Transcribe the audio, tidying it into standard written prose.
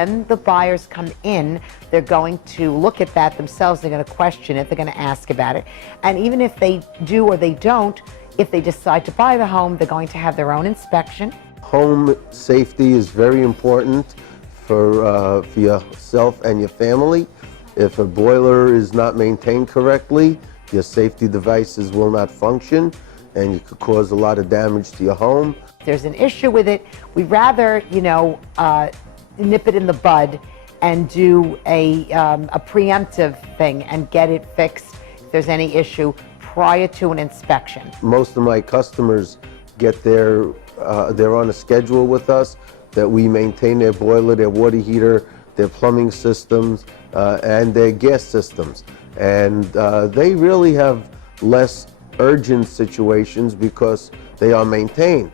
when the buyers come in, they're going to look at that themselves. They're going to question it. They're going to ask about it. And even if they do or they don't, if they decide to buy the home, they're going to have their own inspection. Home safety is very important for yourself and your family. If a boiler is not maintained correctly, your safety devices will not function, and you could cause a lot of damage to your home. If there's an issue with it, we'd rather, nip it in the bud and do a preemptive thing and get it fixed if there's any issue prior to an inspection. Most of my customers get they're on a schedule with us that we maintain their boiler, their water heater, their plumbing systems, and their gas systems. And they really have less urgent situations because they are maintained.